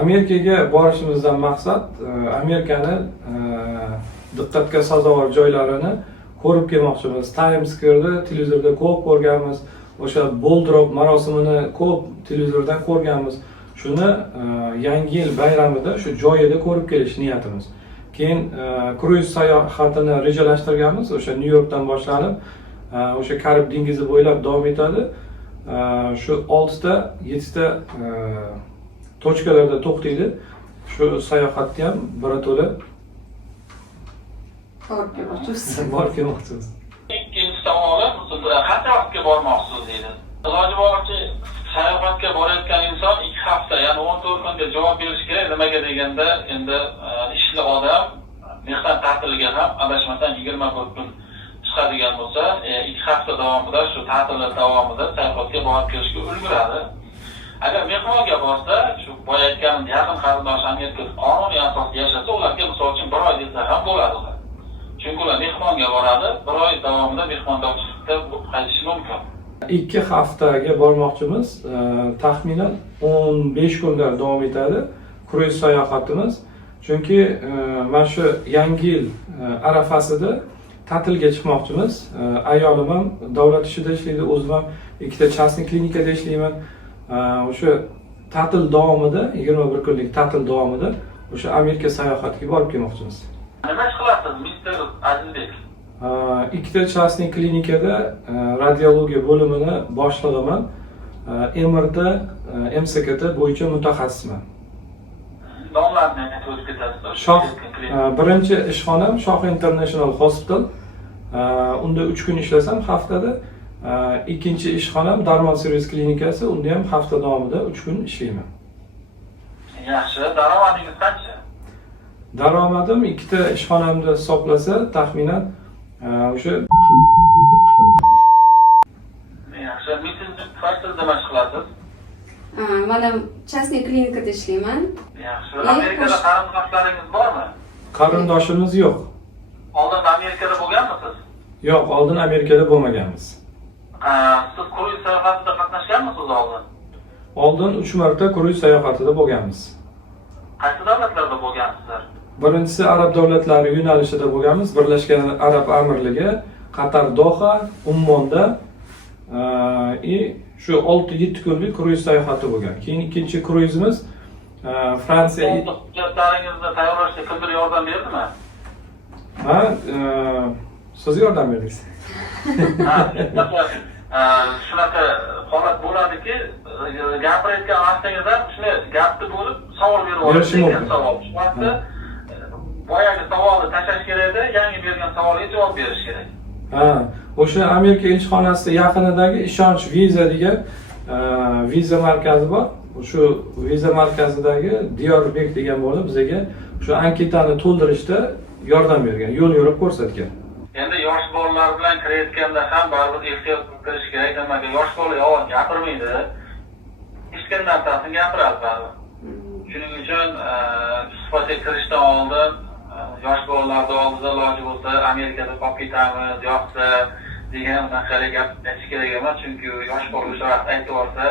Amerikaga borishimizdan maqsad Amerikani diqqatga sazovor joylarini ko'rib kelmoqchimiz. Times Square'da televizorda ko'p ko'rganmiz. O'sha Boldrop marosimini ko'p televizordan ko'rganmiz. Shuni Yangi yil bayramida shu joyida ko'rib kelish niyatimiz. Keyin kruiz sayohatini rejalashtirganmiz. O'sha Nyu-Yorkdan boshlanib, o'sha Karib dengizi bo'ylab davom etadi. Shu 6 ta, 7 ta tochkalarda to'xtaydi. Shu sayohatni ham birato'la borib kelmoqchimiz. Ikkinchi savoli, qancha vaqtga bormoqchisiz deydi. Iloji boricha sayohatga borayotgan inson 2 hafta, ya'ni 14 kunga javob berish kerak. Nimaga deganda, endi ishli odam mehnat ta'tiliga ham adashmasam 21 kun chiqadigan bo'lsa, 2 hafta davomida shu ta'tillar davomida sayohatga borib kelishga ulguradi. Agar mehmonga borsa, shu boya aytgan yaqin qarindosh Amerikada qonuniy asosda yashasa, ularga misol uchun 1 oy desa ham bo'ladi. Chunki ular mehmonga boradi, 1 oy davomida mehmondoshlikda qaytishi mumkin. 2 haftaga bormoqchimiz. Taxminan 15 kunlar davom etadi kruiz sayohatimiz. Chunki mana shu Yangi yil arafasida ta'tilga chiqmoqchimiz. Ayolim ham davlat ishida ishlaydi, o'zim ham 2 ta частный klinikada ishlayman. O'sha ta'til davomida, 21 kunlik ta'til davomida o'sha Amerika sayohatiga borib kelmoqchimiz. Nima ish qilasiz, Mr. Azizbek? 2 ta частный klinikada radiologiya bo'limini boshlig'iman. MRT, MSKT bo'yicha mutaxassisman. Nomlarni aytib o'tib ketasiz. Shoh birinchi ishxonam Shoh International Hospital. Unda 3 kun ishlasam haftada. Ikkinchi ishxonam Darmon servis klinikasi. Unda ham hafta davomida 3 kun ishlayman. Yaxshi, daromadingiz qancha? Daromadim 2 ta ishxonamda hisoblasa taxminan o'sha yaxshi, Mrs. Farsda nima ish qilasiz? Mana частный klinikada ishlayman. Yaxshi. Amerikada qarindoshlaringiz bormi? Qarindoshimiz yo'q. Oldin Amerikada bo'lganmisiz? Yo'q, oldin Amerikada bo'lmaganmiz. Siz kruiz sayohatida qatnashganmisiz oldin? Oldin 3 marta kruiz sayohatida bo'lganmiz. Qaysi davlatlarda bo'lgansizlar? Birinchisi Arab davlatlari yo'nalishida bo'lganmiz. Birlashgan Arab Amirligi, Qatar, Doha, Ummonda shu 6-7 kunlik kruiz sayohati bo'lgan. Keyin ikkinchi kruizimiz Fransiya. Hujjatlaringizni tayyorlashga kimdir yordam berdimi? Siz yordam berdingiz. Shunaqa holat bo'ladiki, gapirayotgan vaqtingizda shuni gapni bo'lib savol berib olasiz. Savol. Shu vaqtda boyagi savolni tashlash kerak-da, yangi bergan savolga javob berish kerak. O'sha Amerika elchixonasi yaqinidagi Ishonch viza degan viza markazi bor. Shu viza markazidagi Diyorbek degan bola bizga shu anketani to'ldirishda yordam bergan, yo'l yo'rib ko'rsatgan. Endi yosh bolalar bilan kirayotganda ham baribir ehtiyot qilish kerak. Nimaga yosh bola yolg'on gapirmaydi. Eshitgan narsasini gapiradi baribir. Shuning uchun suhbatga kirishdan oldin yosh bolalarni oldida iloji bo'lsa Amerikada qolib ketamiz, yo'qsa degan narsalarga gap aytish kerak emas, chunki yosh bola o'sha vaqt aytib yuborsa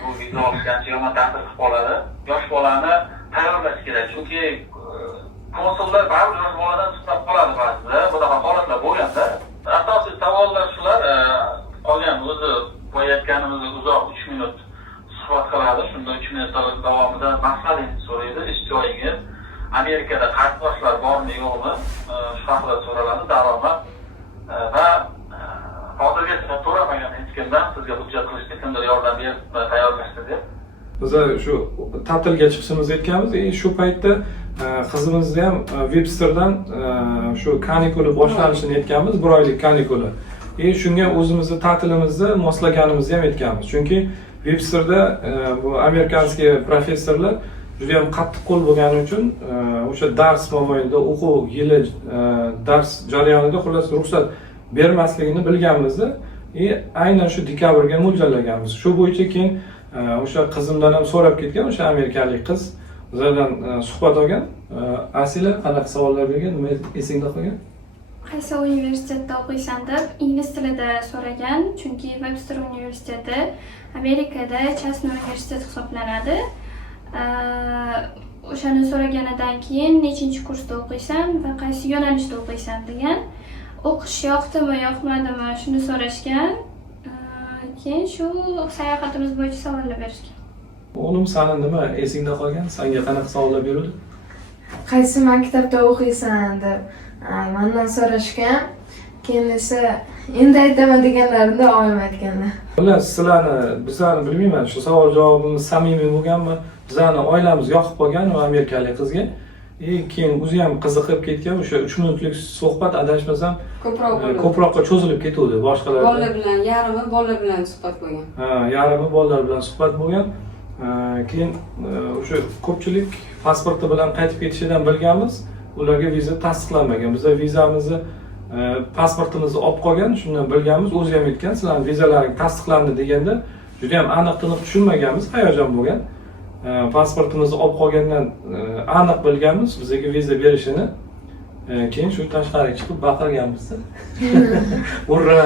bu viza olishgancha yomon ta'sir qilib qoladi. Yosh bolani tayyorlash kerak, chunki konsullar baribir yosh boladan chiqib qoladi ba'zida. Bunaqa holatlar bo'lganda. Asosiy savollar shular. Qolgan o'zi bo'layotganimiz uzoq 3 minut suhbat qiladi. Shunda 3 minut davomida maqsadingizni so'raydi, ish joyingiz, Amerikada qarindoshlar bormi yo'qmi, shu haqida so'raladi, daromad va hozirgacha so'ramagan hech kimdan sizga hujjat qilishga kimdir yordam berib tayyorlashdi deb. Biz shu ta'tilga chiqishimiz aytganmiz. Shu paytda qizimizni ham Websterdan shu kanikuli boshlanishini aytganmiz, 1 oylik kanikuli. Shunga o'zimizni ta'tilimizni moslaganimizni ham aytganmiz. Chunki Websterda bu amerikanskiy professorlar juda ham qattiq qo'l bo'lgani uchun o'sha dars mobaynida o'quv yili dars jarayonida xullas ruxsat bermasligini bilganmizda, aynan shu dekabrga mo'ljallaganmiz. Shu bo'yicha keyin o'sha qizimdan ham so'rab ketgan, o'sha amerikalik qiz bizdan suhbat olgan. Asila qanaqa savollar bergan, nima esingda qolgan? Qaysi universitetda o'qiysan deb ingliz tilida so'ragan, chunki Webster universiteti Amerikada частный universitet hisoblanadi. O'shani so'raganidan keyin nechinchi kursda o'qiysan va qaysi yo'nalishda o'qiysan degan. O'qish yoqdimi, yoqmadimi shuni so'rashgan. Keyin shu sayohatimiz bo'yicha savollar berishgan. O'g'lim sani nima esingda qolgan? Senga qanaqa savollar berildi? Qaysi maktabda o'qiysan deb mendan so'rashgan. Keyin esa endi aytaman deganlarimda oyim aytganlar. Xullas, sizlarni, bizlarni bilmayman, shu savol javobimiz samimiy bo'lganmi? Bizlarni oilamiz yoqib qolgan va amerikalik qizga. Keyin o'zi ham qiziqib ketgan, o'sha 3 minutlik suhbat adashmasam ko'proqqa cho'zilib ketuvdi boshqalarga. Bolalar bilan, yarmi bolalar bilan suhbat bo'lgan. Yarmi bolalar bilan suhbat bo'lgan. Keyin o'sha ko'pchilik pasporti bilan qaytib ketishidan bilganmiz, ularga viza tasdiqlanmagan. Biz vizamizni pasportimizni olib qolgan, shundan bilganmiz. O'zi ham aytgan, sizlarning vizalaring tasdiqlandi deganda juda ham aniq-tiniq tushunmaganmiz, hayajon bo'lgan. Pasportimizni olib qolgandan aniq bilganmiz bizga viza berishini. Keyin shu tashqariga chiqib baqirganmiz. Urra!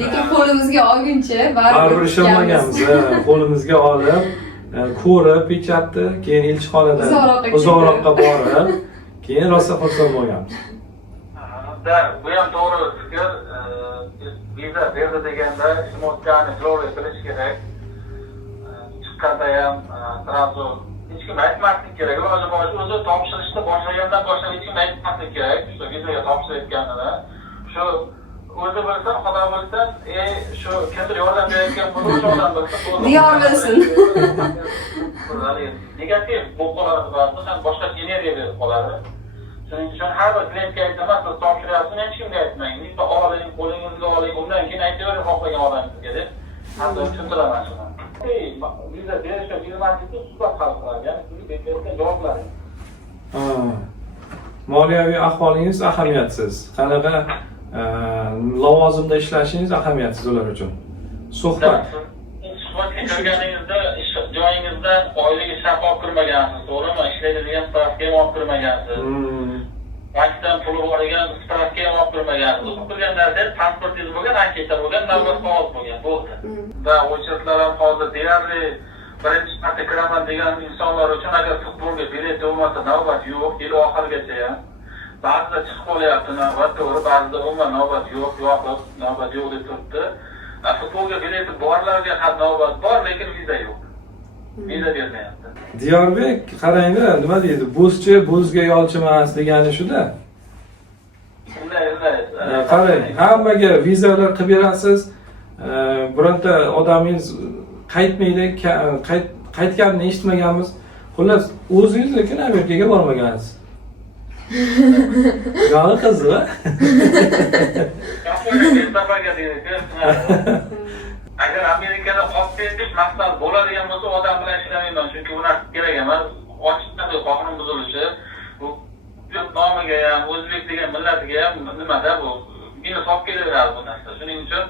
Lekin qo'limizga olguncha baribir ishonmaganmiz. Qo'limizga olib, ko'rib, pechatni, keyin elchixonadan uzoqroqqa borib, keyin rosa xursand bo'lganmiz. Bu ham to'g'ri fikr. Viza berdi deganda emotsiyani to'g'ri bilish kerak. Chiqqanda ham sразу hech kim aytmaslik kerak. O'zi topshirishni boshlagandan boshlab hech kim aytmaslik kerak. Shu vizaga topshirayotganini. Shu o'zi bilsa, xudo bilsa, shu kimdir yordam berayotgan bo'lsa, o'sha odam bilsa, Diyor bilsin. Negativ bu qo'llarni ham boshqa energiya berib qoladi. Shuning uchun har bir klientga aytaman, siz topshiryapsiz, hech kimga aytmang. Bitta oling, qo'lingizga oling, undan keyin aytavering xohlagan odamingizga deb. Hamda tushuntiraman shuni. Viza berish va bermaslikni suhbat hal qiladi. Ya'ni sizni berayotgan javoblaring. Moliyaviy ahvolingiz ahamiyatsiz. Qanaqa lavozimda ishlashingiz ahamiyatsiz ular uchun. Suhbat. Suhbatga kirganingizda ish joyingizdan oyligi shart olib kirmagansiz, to'g'rimi? Ishlaydigan stavka ham olib kirmagansiz. Bankdan puli bor ekan, stavka ham olib kirmagansiz. O'qib turgan narsa transportingiz bo'lgan, anketa bo'lgan, navbat qog'oz bo'lgan, bo'ldi. Va o'chirtlar ham hozir deyarli birinchi marta kiraman degan insonlar uchun agar futbolga bilet bo'lmasa navbat yo'q, yil oxirigacha ham. Ba'zida chiqib qolyapti navbat, to'g'ri, ba'zida umuman navbat yo'q, navbat yo'q deb turibdi. Futbolga bileti borlarga ham navbat bor, lekin viza yo'q. Viza bermayapti. Diyorbek, qarangda, nima deydi? Bo'zchi bo'zga yolchimas degani shuda. Shunday. Qarang, hammaga vizalar qilib berasiz. Bironta odamingiz qaytmaydi, qaytganini eshitmaganmiz. Xullas, o'zingiz lekin Amerikaga bormagansiz. Yo'q qizi. Agar Amerikada qolib ketish maqsad bo'ladigan bo'lsa, odam bilan ishlamayman, chunki bu narsa kerak emas. Ochiqdan qonun buzilishi, bu nomiga ham, o'zbek degan millatiga ham nimada bu minus olib kelaveradi bu narsa. Shuning uchun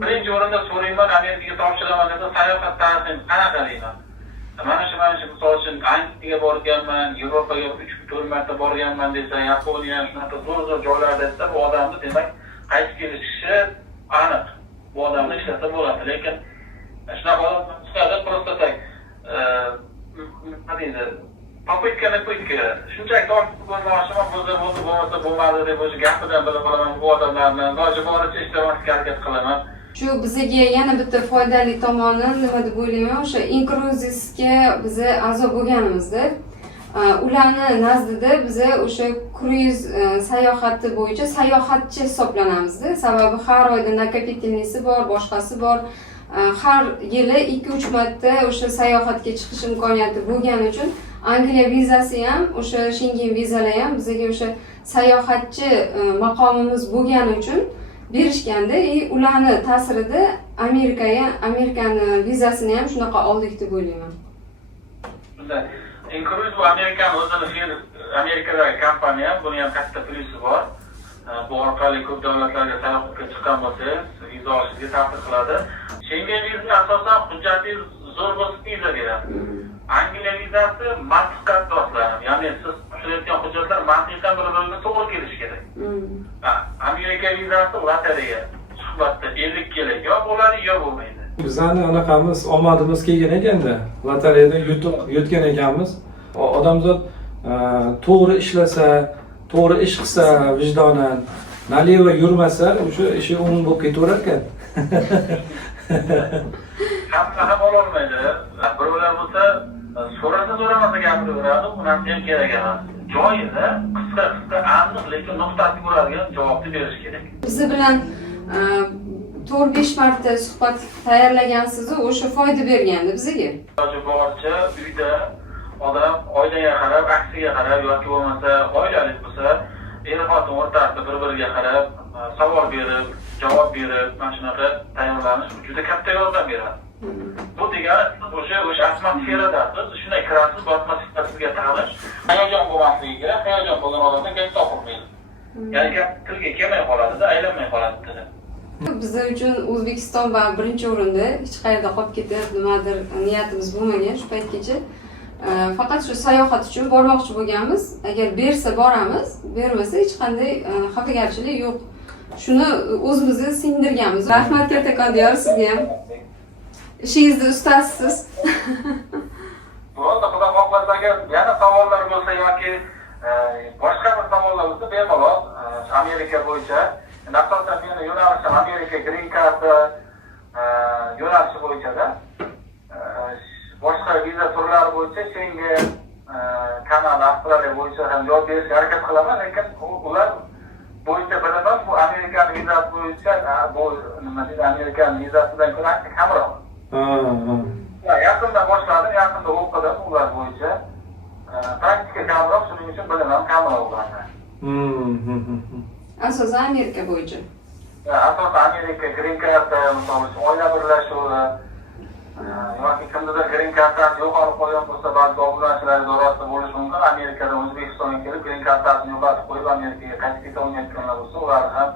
birinchi o'rinda so'rayman, Amerikaga topshiraman desa, sayohat tarixim qanaqa deyman. Mana shu misol uchun Angliyaga borganman, Yevropaga 3-4 marta borganman desa, Yaponiya shunaqa zo'r joylarda desa, bu odamni demak qaytib kelishi aniq. Bu odamni ishlasa bo'ladi, lekin shunaqa odam chiqadi, просто так nima deydi, попытка shunchaki tortib bo'lmoqchiman, bo'lmasa bo'lmadi deb o'sha gapidan bilib olaman bu odamlarni, iloji boricha ishlamasga harakat qilaman. Shu bizga yana bitta foydali tomoni nima deb o'ylayman, o'sha Incruzesga biz a'zo bo'lganimizda, ularni nazdida biz o'sha kruiz sayohati bo'yicha sayohatchi hisoblanamizda. Sababi har oyda nakopительныйsi bor, boshqasi bor. Har yili 2-3 marta o'sha sayohatga chiqish imkoniyati bo'lgani uchun Angliya vizasi ham, o'sha Schengen vizalar ham bizga o'sha sayohatchi maqomimiz bo'lgani uchun berishganda, ularni ta'sirida Amerikani vizasini ham shunaqa oldik deb o'ylayman. Shunday. Incruz bu Amerikadagi kompaniya, buni ham katta plyusi bor. Bu orqali ko'p davlatlarga sayohatga chiqqan bo'lsangiz, viza olishingizga ta'sir qiladi. Schengen vizasi asosan hujjatingiz zo'r bo'lsa viza beradi. Angliya vizasi mantiqqa asoslanib, ya'ni siz topshirayotgan hujjatlar mantiqdan bir-biriga to'g'ri kelishi kerak. Amerika vizasi lotereya. Suhbatda 50 kerak, yo bo'ladi, yo bo'lmaydi. Bizani anaqamiz omadimiz kelgan ekanda, lotereyada yutgan ekanmiz. Odamzod to'g'ri ishlasa, to'g'ri ish qilsa, vijdonan, naleva yurmasa, o'sha ishi o'ng bo'lib ketaverar ekan. Hamma ham ololmaydi. Birovlar bo'lsa, so'ramasa gapiraveradi, bu narsa ham kerak emas. Joyida qisqa aniq lekin nuqtasi bo'ladigan javobni berish kerak. Biz bilan 4-5 marta suhbat tayyorlagansiz, o'sha foyda bergandi bizga. Iloji boricha uyda odam oilaga qarab, aksiga qarab yoki bo'lmasa oilalik bo'lsa, er-xotin o'rtasida bir-biriga qarab, savol berib, javob berib, mana shunaqa tayyorlanish juda katta yordam beradi. Bu degani o'sha atmosferada siz shunday kirasiz, bu atmosferasiga tanish, hayajon bo'lmasligi kerak, hayajon bo'lgan odamda gap topilmaydi. Ya'ni gap tilga kelmay qoladi-da, aylanmay qoladi tili. Bizlar uchun O'zbekiston va birinchi o'rinda, hech qayerda qolib ketib, nimadir niyatimiz bo'lmagan shu paytgacha. Faqat shu sayohat uchun bormoqchi bo'lganmiz. Agar bersa boramiz, bermasa hech qanday xafagarchilik yo'q. Shuni o'zimizga singdirganmiz. Rahmat kattakon diyor sizga ham. Ishingizda ustasisiz. Bo'ldi, xudo xohlasa agar yana savollar bo'lsa yoki boshqa bir savollar bo'lsa bemalol Amerika bo'yicha, asosan meni yo'nalishim Amerika green card yo'nalishi bo'yicha-da. Boshqa viza turlari bo'yicha Schengen, Kanada, Avstraliya bo'yicha ham javob berishga harakat qilaman, lekin ular bo'yicha bilaman, bu Amerikan vizasi bo'yicha, bu nima deydi, Amerikan vizasidan ko'ra kamroq. Yaqinda boshladim, yaqinda o'qidim ular bo'yicha. Praktika kamroq, shuning uchun bilaman kamroq ularni. Asosan Amerika bo'yicha. Asosan Amerika green card, misol uchun oila birlashuvi yoki kimdadir green cardasi yo'qolib qolgan bo'lsa, ba'zi obunachilar idorasida bo'lishi mumkin. Amerikadan O'zbekistonga kelib green cardasini yo'qotib qo'yib Amerikaga qaytib keta olmayotganlar bo'lsa, ular ham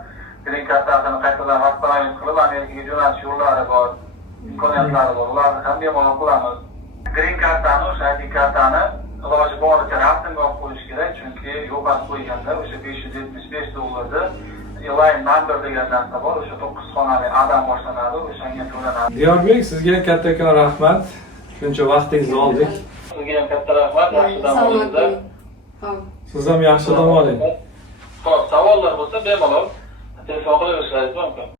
green cardasini qaytadan vaqtlanib qilib Amerikaga jo'natish yo'llari bor, imkoniyatlari bor. Ularni ham bemalol qilamiz. Green cardani, o'sha ID kartani iloji boricha rasmga olib qo'yish kerak, chunki yo'qotib qo'yganda o'sha $575 Line number degan narsa bor, o'sha 9 xonali adam boshlanadi, o'shanga to'lanadi. Diyorbek, sizga kattakon rahmat. Shuncha vaqtingizni oldik. Sizga ham katta rahmat, yaxshi dam olinglar. Siz ham yaxshi dam oling. Xo'p, savollar bo'lsa bemalol telefon qilaverishingiz mumkin.